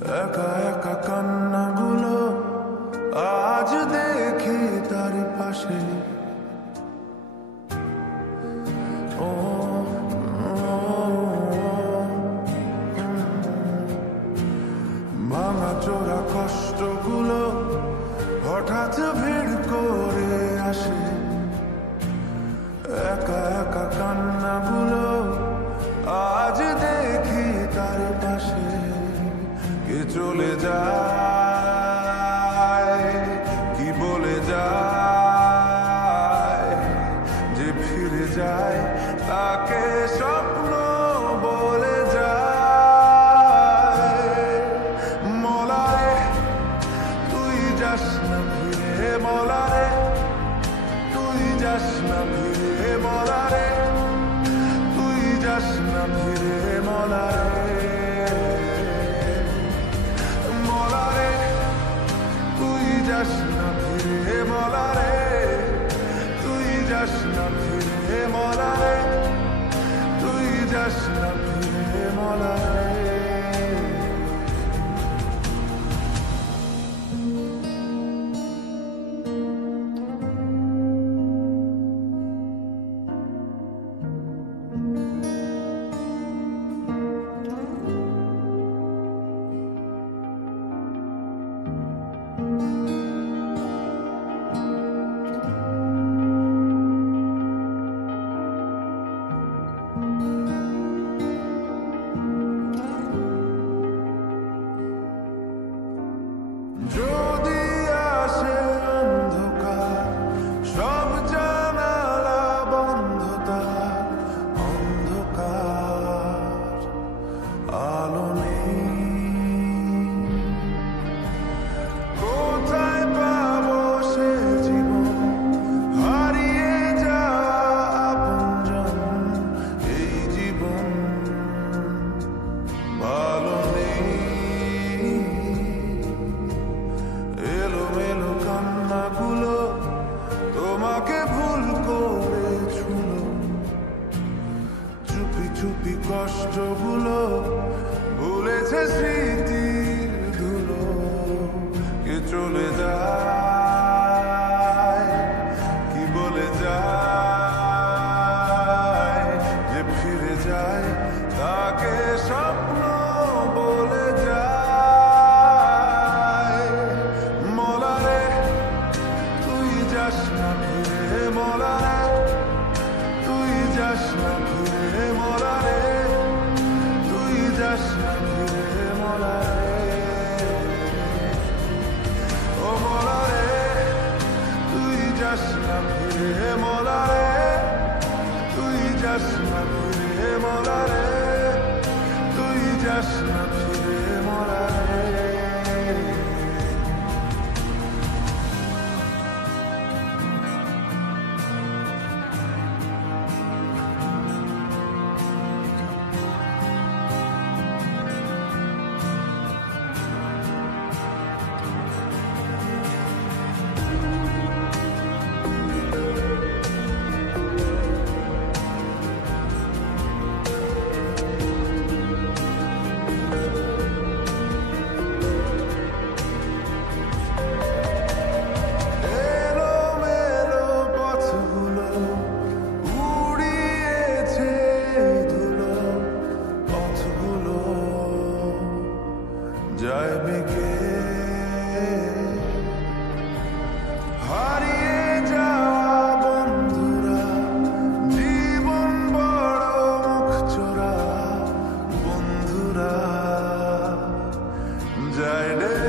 একা একা কান্নাগুলো আজ দেখি তার পাশে। ও ভাঙা চোরা কষ্টগুলো হঠাৎ ভিড় করে আসে। একা একা কান্নাগুলো আজ দেখি তার পাশে। কে চলে যায়, কি বলে যায়, যে ফিরে যায় তাকে স্বপ্ন বলে যায়। মলারে তুই যাস না ফিরে, মলারে তুই যাস না ফিরে, মলারে তুই যাস না ফিরে, মলারে মলারে তুই যাস না ফিরে, মলারে তুই যাস না ফিরে, মলারে তুই যাস না ফিরে, মলারে। যদি আসে অন্ধকার, সব জানালা বন্ধ, তার অন্ধকার আলো নেই। কোথায় পাবো সে জীবন, হারিয়ে যাওয়া আপনজন, এই জীবন ভালো নেই। এলোমেলো কান্নাগুলো তোমাকে ভুল করে ছুলো। চুপি চুপি কষ্টগুলো ভুলেছে স্মৃতির ধুলো। কে চলে যায়, কি বলে যায়, যে ফিরে যায় তাকে স্বপ্ন বলে যায়। মলারে তুই যাস না ফিরে, মলারে তুই যাস না ফিরে, মলারে তুই যাস না ফিরে, মলারে ও মলারে তুই যাস না ফিরে, মলারে তুই যাস না ফিরে, মলারে তুই যাস না ফিরে, মলারে। এলোমেলো পথগুলো উড়িয়েছে ধুলো, পথগুলো যায় বেঁকে। হারিয়ে যাওয়া বন্ধুরা, জীবন বড় মুখচোরা বন্ধুরা যায় রে।